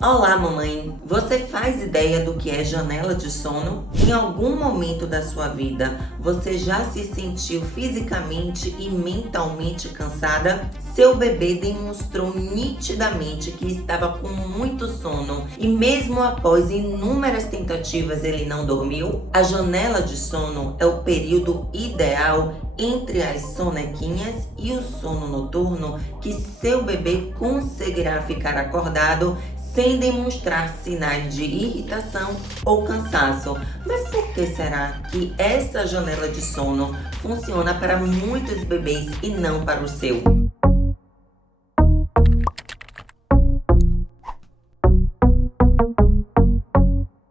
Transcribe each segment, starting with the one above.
Olá, mamãe! Você faz ideia do que é janela de sono? Em algum momento da sua vida, você já se sentiu fisicamente e mentalmente cansada? Seu bebê demonstrou nitidamente que estava com muito sono e mesmo após inúmeras tentativas ele não dormiu? A janela de sono é o período ideal entre as sonequinhas e o sono noturno que seu bebê conseguirá ficar acordado sem demonstrar sinais de irritação ou cansaço. Mas por que será que essa janela de sono funciona para muitos bebês e não para o seu?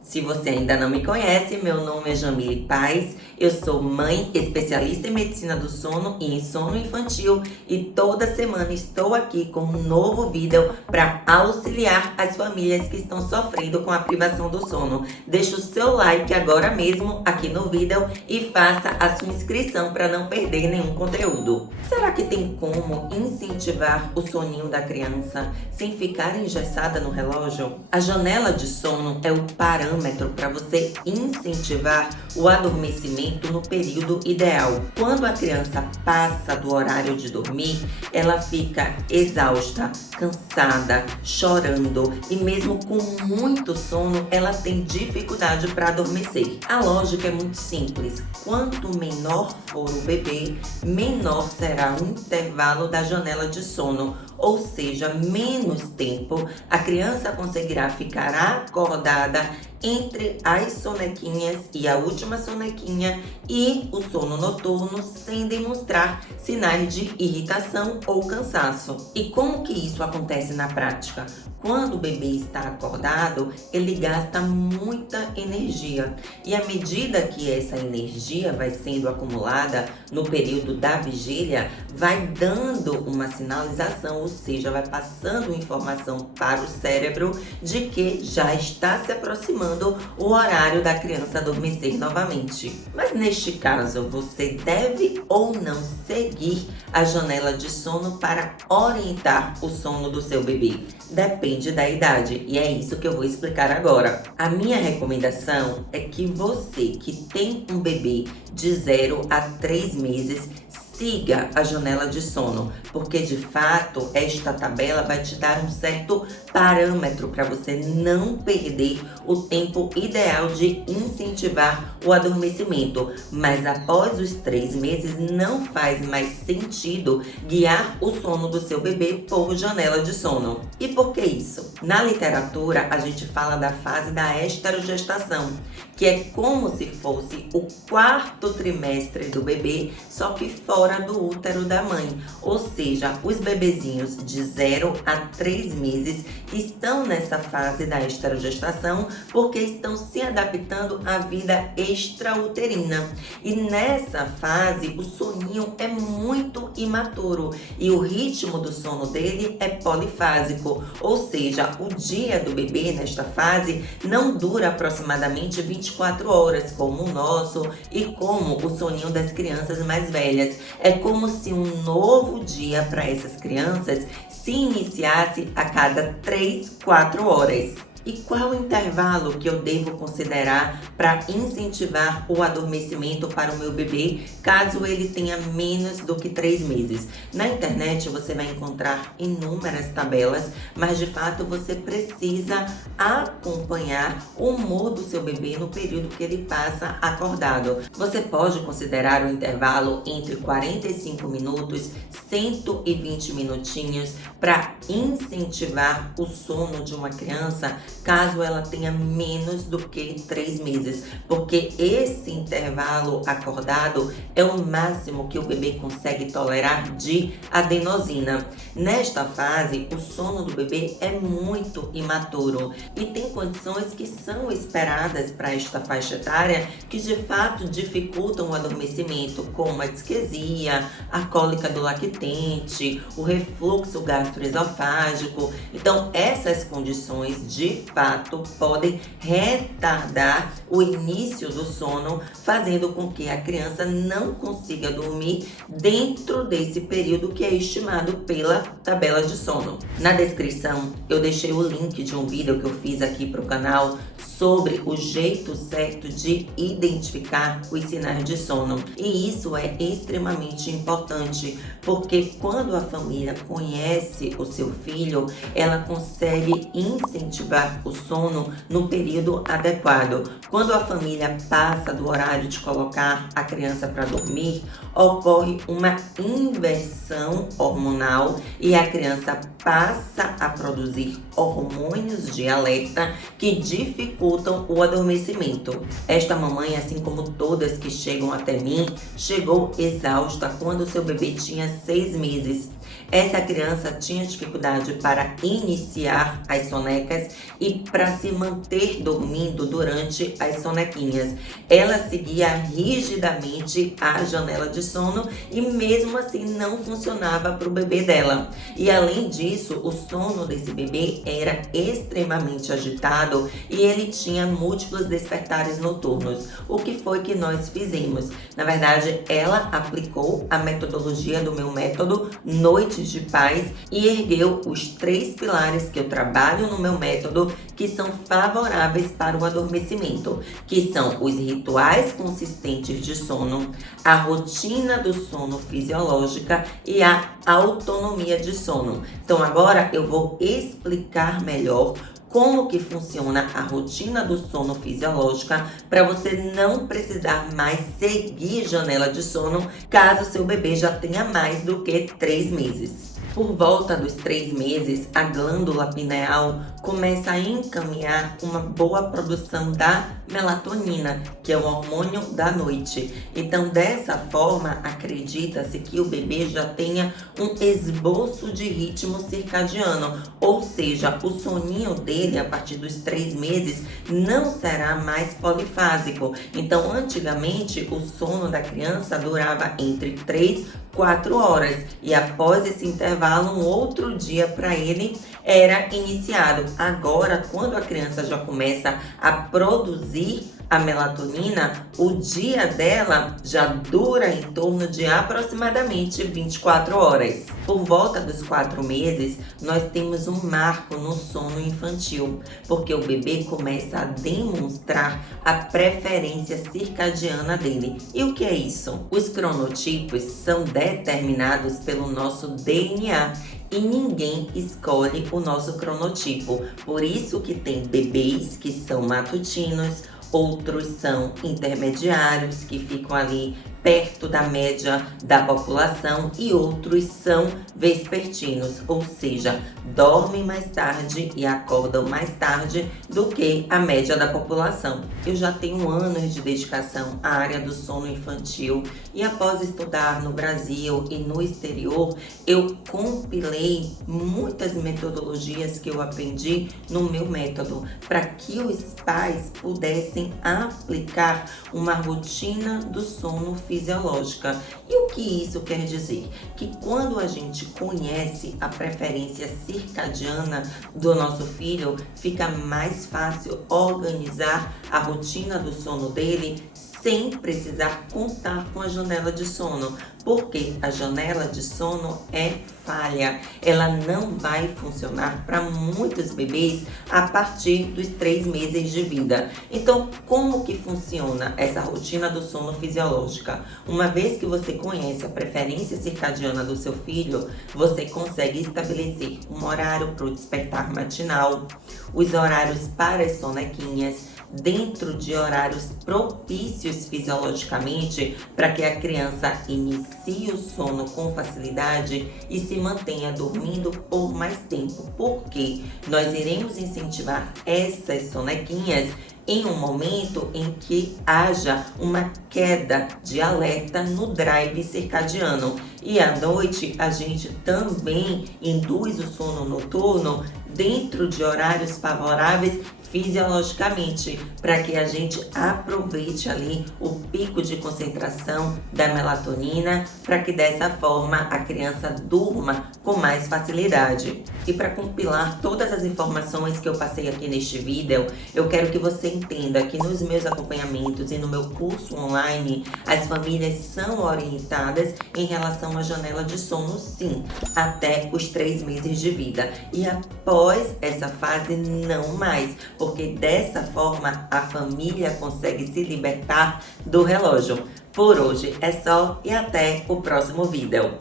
Se você ainda não me conhece, meu nome é Jamile Paz, eu sou mãe especialista em medicina do sono e em sono infantil e toda semana estou aqui com um novo vídeo para auxiliar as famílias que estão sofrendo com a privação do sono. Deixa o seu like agora mesmo aqui no vídeo e faça a sua inscrição para não perder nenhum conteúdo. Será que tem como incentivar o soninho da criança sem ficar engessada no relógio? A janela de sono é o parâmetro para você incentivar o adormecimento no período ideal. Quando a criança passa do horário de dormir, ela fica exausta, cansada, chorando e mesmo com muito sono, ela tem dificuldade para adormecer. A lógica é muito simples. Quanto menor for o bebê, menor será o intervalo da janela de sono, ou seja, menos tempo a criança conseguirá ficar acordada entre as sonequinhas e a última sonequinha e o sono noturno sem demonstrar sinais de irritação ou cansaço. E como que isso acontece na prática? Quando o bebê está acordado, ele gasta muita energia e à medida que essa energia vai sendo acumulada no período da vigília, vai dando uma sinalização, ou seja, vai passando informação para o cérebro de que já está se aproximando o horário da criança adormecer novamente. Mas neste caso, você deve ou não seguir a janela de sono para orientar o sono do seu bebê? Depende da idade e é isso que eu vou explicar agora. A minha recomendação é que você que tem um bebê de 0 a 3 meses siga a janela de sono, porque de fato esta tabela vai te dar um certo parâmetro para você não perder o tempo ideal de incentivar o adormecimento. Mas após os 3 meses não faz mais sentido guiar o sono do seu bebê por janela de sono. E por que isso? Na literatura a gente fala da fase da esterogestação, que é como se fosse o 4º trimestre do bebê, só que fora do útero da mãe. Ou seja, os bebezinhos de 0 a 3 meses estão nessa fase da esterogestação porque estão se adaptando à vida extrauterina. E nessa fase, o soninho é muito imaturo e o ritmo do sono dele é polifásico. Ou seja, o dia do bebê nesta fase não dura aproximadamente 24 horas, como o nosso e como o soninho das crianças mais velhas. É como se um novo dia para essas crianças se iniciasse a cada 3, 4 horas. E qual o intervalo que eu devo considerar para incentivar o adormecimento para o meu bebê, caso ele tenha menos do que 3 meses? Na internet você vai encontrar inúmeras tabelas, mas de fato você precisa acompanhar o humor do seu bebê no período que ele passa acordado. Você pode considerar o intervalo entre 45 minutos, 120 minutinhos para incentivar o sono de uma criança caso ela tenha menos do que 3 meses, porque esse intervalo acordado é o máximo que o bebê consegue tolerar de adenosina. Nesta fase, o sono do bebê é muito imaturo e tem condições que são esperadas para esta faixa etária que de fato dificultam o adormecimento, como a disquesia, a cólica do lactente, o refluxo gastroesofágico. Então, essas condições de fato podem retardar o início do sono, fazendo com que a criança não consiga dormir dentro desse período que é estimado pela tabela de sono. Na descrição eu deixei o link de um vídeo que eu fiz aqui para o canal sobre o jeito certo de identificar os sinais de sono. E isso é extremamente importante, porque quando a família conhece o seu filho, ela consegue incentivar o sono no período adequado. Quando a família passa do horário de colocar a criança para dormir, ocorre uma inversão hormonal e a criança passa a produzir hormônios de alerta que dificultam o adormecimento. Esta mamãe, assim como todas que chegam até mim, chegou exausta quando seu bebê tinha 6 meses. Essa criança tinha dificuldade para iniciar as sonecas e para se manter dormindo durante as sonequinhas. Ela seguia rigidamente a janela de sono e mesmo assim não funcionava para o bebê dela. E além disso, o sono desse bebê era extremamente agitado e ele tinha múltiplos despertares noturnos. O que foi que nós fizemos? Na verdade, ela aplicou a metodologia do meu método Noites de Paz e ergueu os 3 pilares que eu trabalho no meu método, que são favoráveis para o adormecimento, que são os rituais consistentes de sono, a rotina do sono fisiológica e a autonomia de sono. Então agora eu vou explicar melhor como que funciona a rotina do sono fisiológica para você não precisar mais seguir janela de sono caso seu bebê já tenha mais do que 3 meses. Por volta dos 3 meses, a glândula pineal começa a encaminhar uma boa produção da melatonina, que é o hormônio da noite. Então, dessa forma, acredita-se que o bebê já tenha um esboço de ritmo circadiano, ou seja, o soninho dele a partir dos 3 meses não será mais polifásico. Então, antigamente, o sono da criança durava entre 3-4 horas e após esse intervalo, um outro dia para ele era iniciado. Agora, quando a criança já começa a produzir a melatonina, o dia dela já dura em torno de aproximadamente 24 horas. Por volta dos 4 meses, nós temos um marco no sono infantil, porque o bebê começa a demonstrar a preferência circadiana dele. E o que é isso? Os cronotipos são determinados pelo nosso DNA. E ninguém escolhe o nosso cronotipo. Por isso que tem bebês que são matutinos, outros são intermediários, que ficam ali perto da média da população, e outros são vespertinos, ou seja, dormem mais tarde e acordam mais tarde do que a média da população. Eu já tenho anos de dedicação à área do sono infantil e após estudar no Brasil e no exterior, eu compilei muitas metodologias que eu aprendi no meu método para que os pais pudessem aplicar uma rotina do sono fisiológica. E o que isso quer dizer? Que quando a gente conhece a preferência circadiana do nosso filho, fica mais fácil organizar a rotina do sono dele sem precisar contar com a janela de sono, porque a janela de sono é falha. Ela não vai funcionar para muitos bebês a partir dos 3 meses de vida. Então, como que funciona essa rotina do sono fisiológica? Uma vez que você conhece a preferência circadiana do seu filho, você consegue estabelecer um horário para o despertar matinal, os horários para as sonequinhas, dentro de horários propícios fisiologicamente para que a criança inicie o sono com facilidade e se mantenha dormindo por mais tempo, porque nós iremos incentivar essas sonequinhas em um momento em que haja uma queda de alerta no drive circadiano. E à noite a gente também induz o sono noturno dentro de horários favoráveis fisiologicamente, para que a gente aproveite ali o pico de concentração da melatonina, para que dessa forma a criança durma com mais facilidade. E para compilar todas as informações que eu passei aqui neste vídeo, eu quero que você entenda que nos meus acompanhamentos e no meu curso online, as famílias são orientadas em relação à janela de sono, sim, até os 3 meses de vida. E após essa fase, não mais, porque dessa forma a família consegue se libertar do relógio. Por hoje é só e até o próximo vídeo.